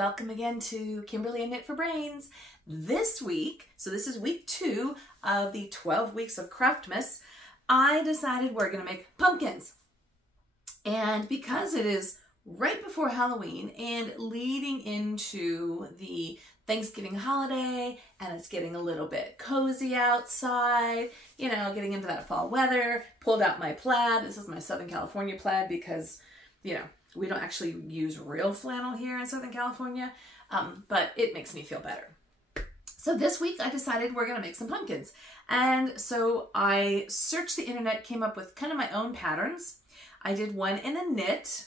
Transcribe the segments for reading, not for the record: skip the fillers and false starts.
welcome again to Kimberly and Knit for Brains. This week, so this is week 2 of the 12 weeks of Craftmas, I decided we're going to make pumpkins. And because it is right before Halloween and leading into the Thanksgiving holiday, and it's getting a little bit cozy outside, you know, getting into that fall weather, pulled out my plaid. This is my Southern California plaid because, you know, we don't actually use real flannel here in Southern California, but it makes me feel better. So this week I decided we're gonna make some pumpkins. And so I searched the internet, came up with kind of my own patterns. I did one in a knit,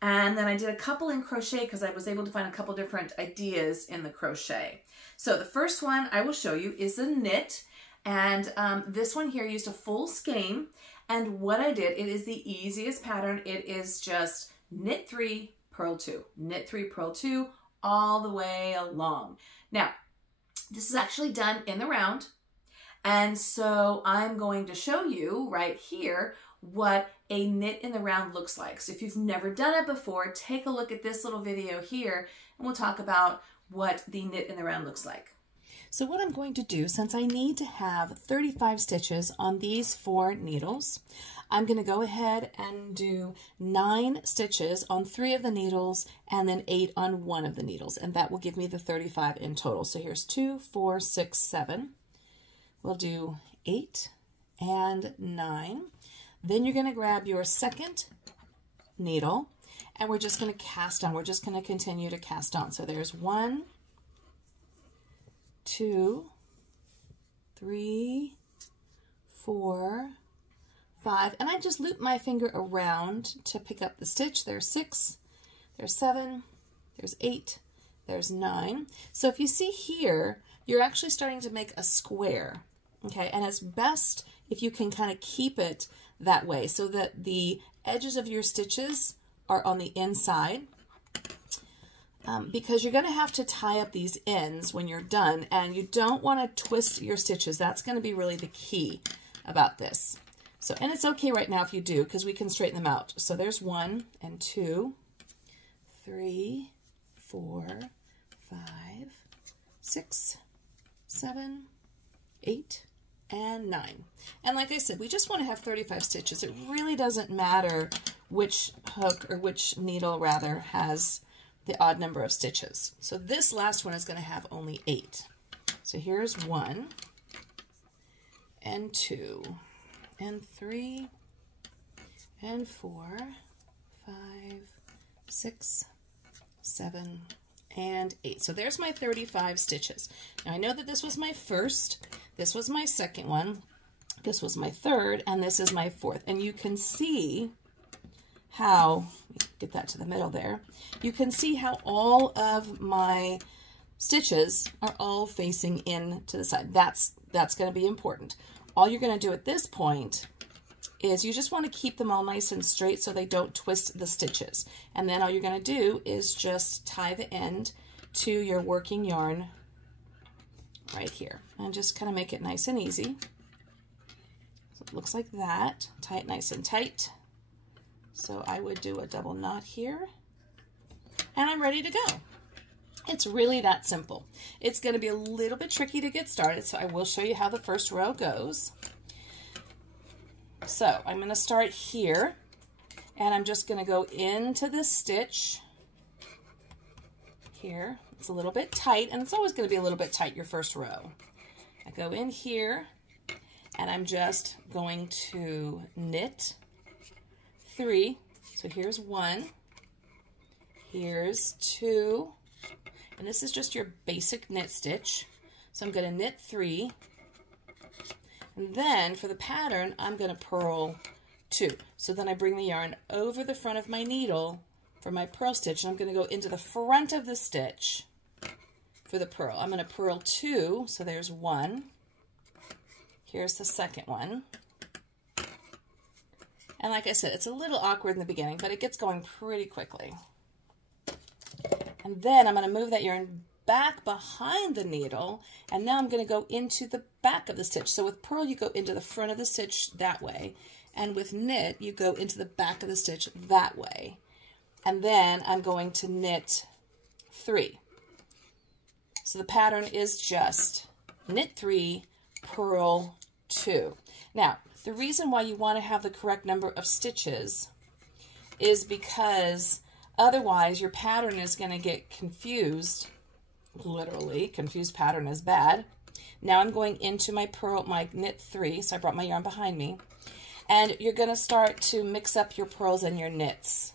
and then I did a couple in crochet because I was able to find a couple different ideas in the crochet. So the first one I will show you is a knit, and this one here used a full skein. And what I did, it is the easiest pattern. It is just knit 3, purl 2, knit 3, purl 2, all the way along. Now, this is actually done in the round. And so I'm going to show you right here what a knit in the round looks like. So if you've never done it before, take a look at this little video here and we'll talk about what the knit in the round looks like. So what I'm going to do, since I need to have 35 stitches on these 4 needles, I'm going to go ahead and do 9 stitches on 3 of the needles and then 8 on 1 of the needles, and that will give me the 35 in total. So here's 2, 4, 6, 7. We'll do 8 and 9. Then you're going to grab your second needle and we're just going to cast on. We're just going to continue to cast on. So there's 1, 2, 3, 4, 5, and I just loop my finger around to pick up the stitch. There's 6, there's 7, there's 8, there's 9. So if you see here, you're actually starting to make a square, okay? And it's best if you can kind of keep it that way so that the edges of your stitches are on the inside. Because you're going to have to tie up these ends when you're done, and you don't want to twist your stitches. That's going to be really the key about this. So, and it's okay right now if you do, because we can straighten them out. So there's 1 and 2, 3, 4, 5, 6, 7, 8, and 9. And like I said, we just want to have 35 stitches. It really doesn't matter which hook or which needle rather has the odd number of stitches. So this last one is going to have only 8. So here's 1 and 2 and 3 and 4, 5, 6, 7, and 8. So there's my 35 stitches. Now I know that this was my first, this was my second one, this was my third, and this is my fourth. And you can see how, get that to the middle there, you can see how all of my stitches are all facing in to the side. That's going to be important. All you're going to do at this point is you just want to keep them all nice and straight so they don't twist the stitches. And then all you're going to do is just tie the end to your working yarn right here. And just kind of make it nice and easy. So it looks like that. Tie it nice and tight. So I would do a double knot here, and I'm ready to go. It's really that simple. It's going to be a little bit tricky to get started, so I will show you how the first row goes. So I'm going to start here, and I'm just going to go into this stitch here. It's a little bit tight, and it's always going to be a little bit tight your first row. I go in here, and I'm just going to knit 3. So here's 1, here's 2, and this is just your basic knit stitch. So I'm going to knit 3, and then for the pattern I'm going to purl 2. So then I bring the yarn over the front of my needle for my purl stitch, and I'm going to go into the front of the stitch for the purl. I'm going to purl 2, so there's 1, here's the second one. And like I said, it's a little awkward in the beginning, but it gets going pretty quickly. And then I'm going to move that yarn back behind the needle, and now I'm going to go into the back of the stitch. So with purl, you go into the front of the stitch that way, and with knit, you go into the back of the stitch that way. And then I'm going to knit 3. So the pattern is just knit 3, purl 2. Now, the reason why you want to have the correct number of stitches is because otherwise your pattern is going to get confused. Literally, confused pattern is bad. Now I'm going into my knit 3, so I brought my yarn behind me, and you're going to start to mix up your purls and your knits.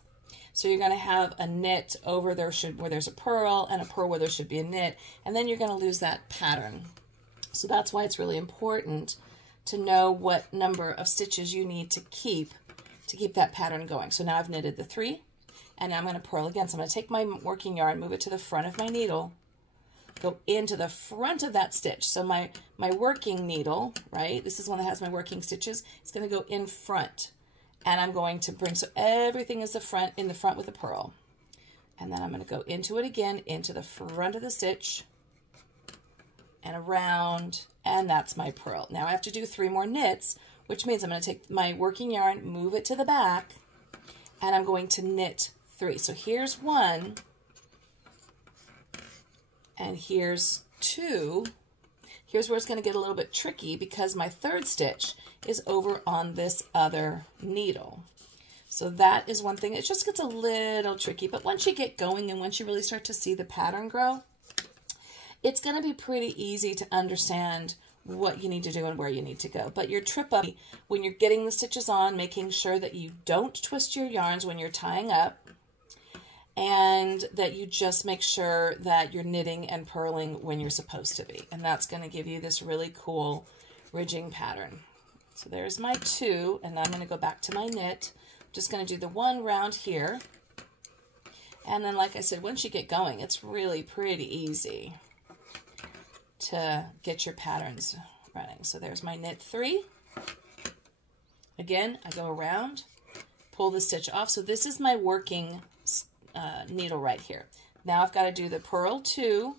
So you're going to have a knit over there where there's a purl, and a purl where there should be a knit, and then you're going to lose that pattern. So that's why it's really important to know what number of stitches you need to keep that pattern going. So now I've knitted the 3, and now I'm going to purl again. So I'm going to take my working yarn, move it to the front of my needle, go into the front of that stitch. So my working needle, right, this is one that has my working stitches, it's going to go in front. And I'm going to bring, so everything is in the front with the purl. And then I'm going to go into it again, into the front of the stitch, and around, and that's my purl. Now I have to do 3 more knits, which means I'm going to take my working yarn, move it to the back, and I'm going to knit 3. So here's 1, and here's 2. Here's where it's going to get a little bit tricky because my 3rd stitch is over on this other needle. So that is one thing. It just gets a little tricky, but once you get going and once you really start to see the pattern grow, it's going to be pretty easy to understand what you need to do and where you need to go. But your trip up, when you're getting the stitches on, making sure that you don't twist your yarns when you're tying up, and that you just make sure that you're knitting and purling when you're supposed to be. And that's going to give you this really cool ridging pattern. So there's my 2, and I'm going to go back to my knit. I'm just going to do the 1 round here. And then, like I said, once you get going, it's really pretty easy to get your patterns running. So there's my knit 3. Again, I go around, pull the stitch off. So this is my working needle right here. Now I've got to do the purl 2.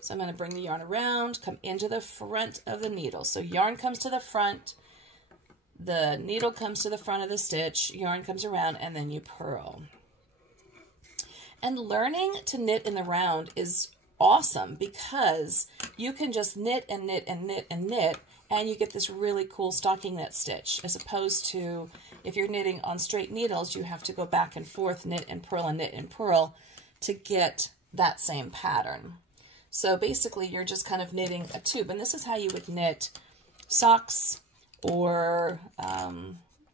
So I'm going to bring the yarn around, come into the front of the needle. So yarn comes to the front, the needle comes to the front of the stitch, yarn comes around, and then you purl. And learning to knit in the round is awesome because you can just knit and knit and knit and knit, and you get this really cool stocking knit stitch, as opposed to if you're knitting on straight needles, you have to go back and forth, knit and purl to get that same pattern. So basically you're just kind of knitting a tube, and this is how you would knit socks or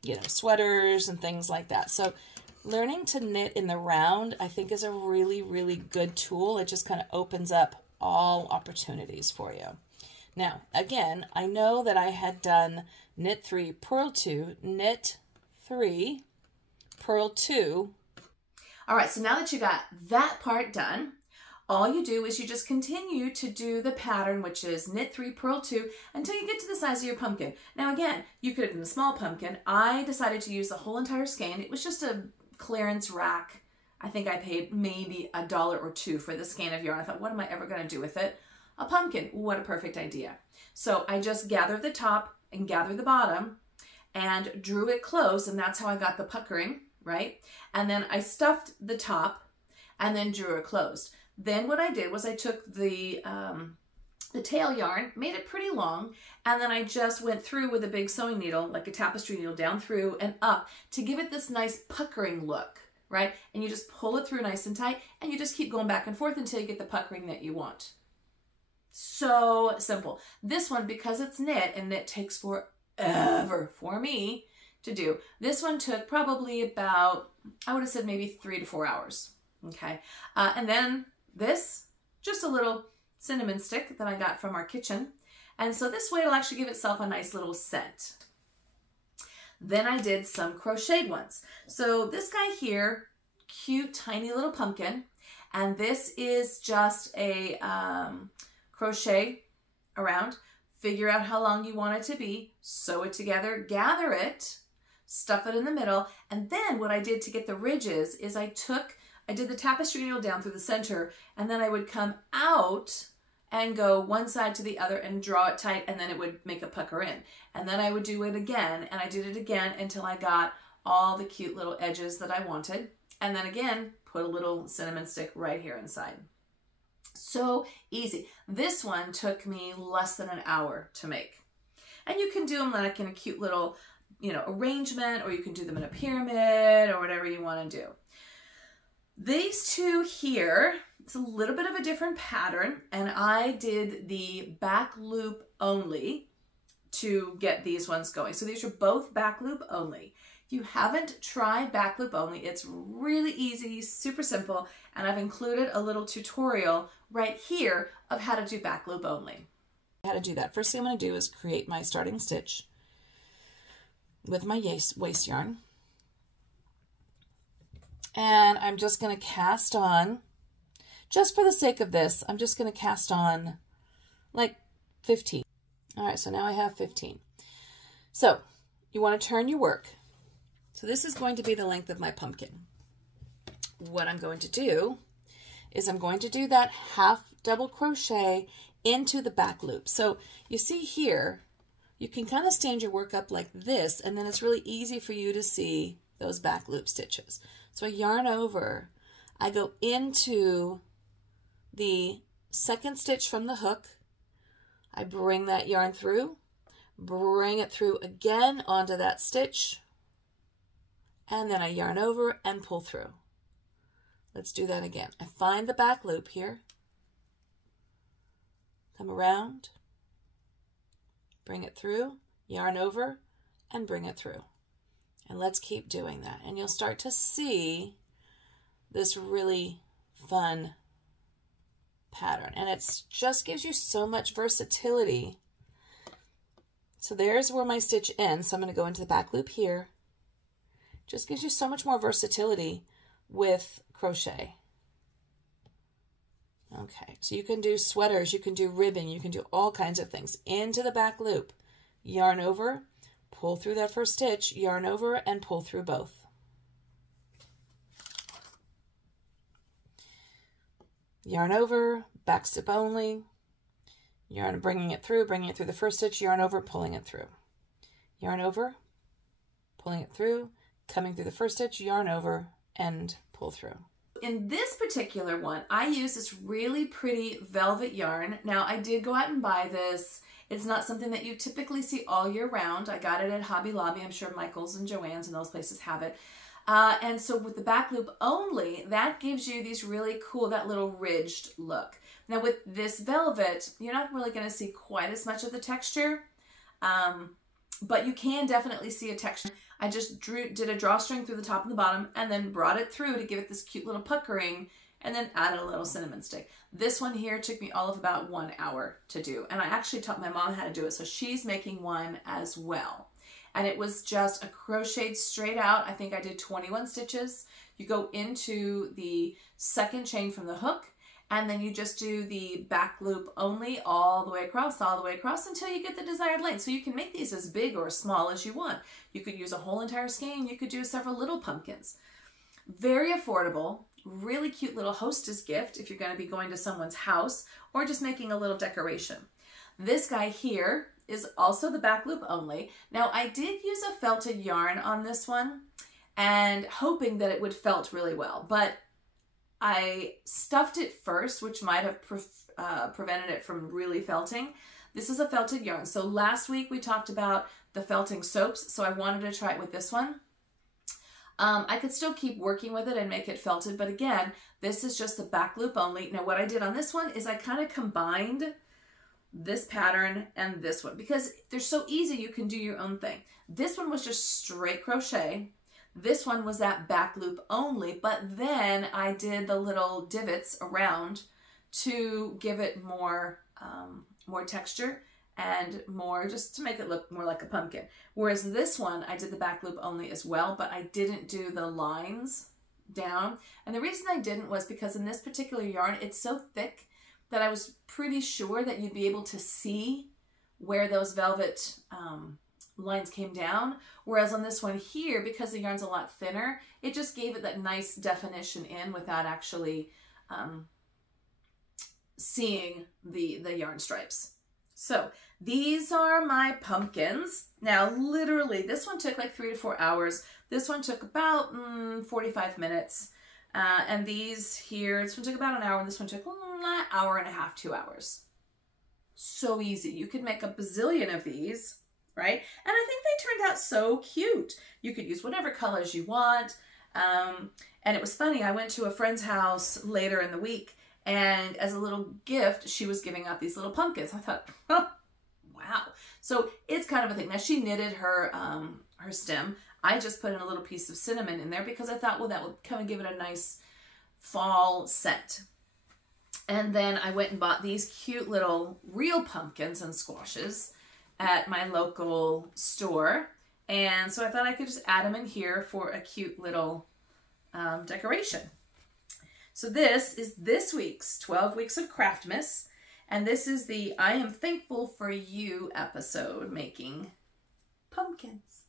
you know, sweaters and things like that. So learning to knit in the round, I think, is a really, really good tool. It just kind of opens up all opportunities for you. Now, again, I know that I had done knit 3, purl 2, knit 3, purl 2. All right, so now that you got that part done, all you do is you just continue to do the pattern, which is knit 3, purl 2, until you get to the size of your pumpkin. Now again, you could have done a small pumpkin. I decided to use the whole entire skein. It was just a clearance rack. I think I paid maybe $1 or $2 for the skein of yarn. I thought, what am I ever going to do with it? A pumpkin. What a perfect idea. So I just gathered the top and gathered the bottom and drew it close, and that's how I got the puckering, right? And then I stuffed the top and then drew it closed. Then what I did was I took the tail yarn, made it pretty long, and then I just went through with a big sewing needle, like a tapestry needle, down through and up to give it this nice puckering look, right? And you just pull it through nice and tight, and you just keep going back and forth until you get the puckering that you want. So simple. This one, because it's knit, and knit takes forever for me to do, this one took probably about, I would have said maybe 3 to 4 hours, okay? And then this, just a little cinnamon stick that I got from our kitchen. And so this way it'll actually give itself a nice little scent. Then I did some crocheted ones. So this guy here, cute, tiny little pumpkin. And this is just a crochet around. Figure out how long you want it to be, sew it together, gather it, stuff it in the middle. And then what I did to get the ridges is I did the tapestry needle down through the center, and then I would come out and go one side to the other and draw it tight, and then it would make a pucker in. And then I would do it again, and I did it again until I got all the cute little edges that I wanted. And then again, put a little cinnamon stick right here inside. So easy. This one took me less than an hour to make. And you can do them like in a cute little, you know, arrangement, or you can do them in a pyramid or whatever you want to do. These two here, it's a little bit of a different pattern, and I did the back loop only to get these ones going. So these are both back loop only. If you haven't tried back loop only, it's really easy, super simple, and I've included a little tutorial right here of how to do back loop only. How to do that. First thing I'm going to do is create my starting stitch with my waste yarn. And I'm just going to cast on, just for the sake of this, I'm just going to cast on like 15. All right, so now I have 15. So you want to turn your work. So this is going to be the length of my pumpkin. What I'm going to do is I'm going to do that half double crochet into the back loop. So you see here, you can kind of stand your work up like this, and then it's really easy for you to see those back loop stitches. So I yarn over, I go into the second stitch from the hook, I bring that yarn through, bring it through again onto that stitch, and then I yarn over and pull through. Let's do that again. I find the back loop here, come around, bring it through, yarn over, and bring it through. And let's keep doing that. And you'll start to see this really fun pattern. And it just gives you so much versatility. So there's where my stitch ends. So I'm going to go into the back loop here. Just gives you so much more versatility with crochet. Okay, so you can do sweaters, you can do ribbon, you can do all kinds of things. Into the back loop, yarn over, pull through that first stitch, yarn over, and pull through both. Yarn over, back stitch only, yarn, bringing it through the first stitch, yarn over, pulling it through. Yarn over, pulling it through, coming through the first stitch, yarn over, and pull through. In this particular one, I use this really pretty velvet yarn. Now, I did go out and buy this. It's not something that you typically see all year round. I got it at Hobby Lobby. I'm sure Michael's and Joann's and those places have it. And so with the back loop only, that gives you these really cool, that little ridged look. Now with this velvet, you're not really going to see quite as much of the texture, but you can definitely see a texture. I just did a drawstring through the top and the bottom and then brought it through to give it this cute little puckering and then added a little cinnamon stick. This one here took me all of about 1 hour to do. And I actually taught my mom how to do it. So she's making one as well. And it was just a crocheted straight out. I think I did 21 stitches. You go into the second chain from the hook, and then you just do the back loop only all the way across until you get the desired length. So you can make these as big or as small as you want. You could use a whole entire skein. You could do several little pumpkins. Very affordable, really cute little hostess gift if you're going to be going to someone's house or just making a little decoration. This guy here is also the back loop only. Now I did use a felted yarn on this one and hoping that it would felt really well, but I stuffed it first, which might have prevented it from really felting. This is a felted yarn. So last week we talked about the felting soaps, so I wanted to try it with this one. I could still keep working with it and make it felted, but again, this is just the back loop only. Now what I did on this one is I kind of combined this pattern and this one because they're so easy, you can do your own thing. This one was just straight crochet. This one was that back loop only, but then I did the little divots around to give it more, more texture and more, just to make it look more like a pumpkin. Whereas this one, I did the back loop only as well, but I didn't do the lines down. And the reason I didn't was because in this particular yarn, it's so thick that I was pretty sure that you'd be able to see where those velvet lines came down. Whereas on this one here, because the yarn's a lot thinner, it just gave it that nice definition in without actually seeing the yarn stripes. So these are my pumpkins. Now, literally, this one took like 3 to 4 hours. This one took about 45 minutes. And these here, this one took about an hour, and this one took an hour and a half, 2 hours. So easy. You could make a bazillion of these, right? And I think they turned out so cute. You could use whatever colors you want. And it was funny, I went to a friend's house later in the week, and as a little gift, she was giving out these little pumpkins. I thought, oh, wow. So it's kind of a thing. Now, she knitted her, her stem. I just put in a little piece of cinnamon in there because I thought, well, that would kind of give it a nice fall scent. And then I went and bought these cute little real pumpkins and squashes at my local store. And so I thought I could just add them in here for a cute little decoration. So this is this week's 12 Weeks of Craftmas. And this is the I Am Thankful for You episode, making pumpkins.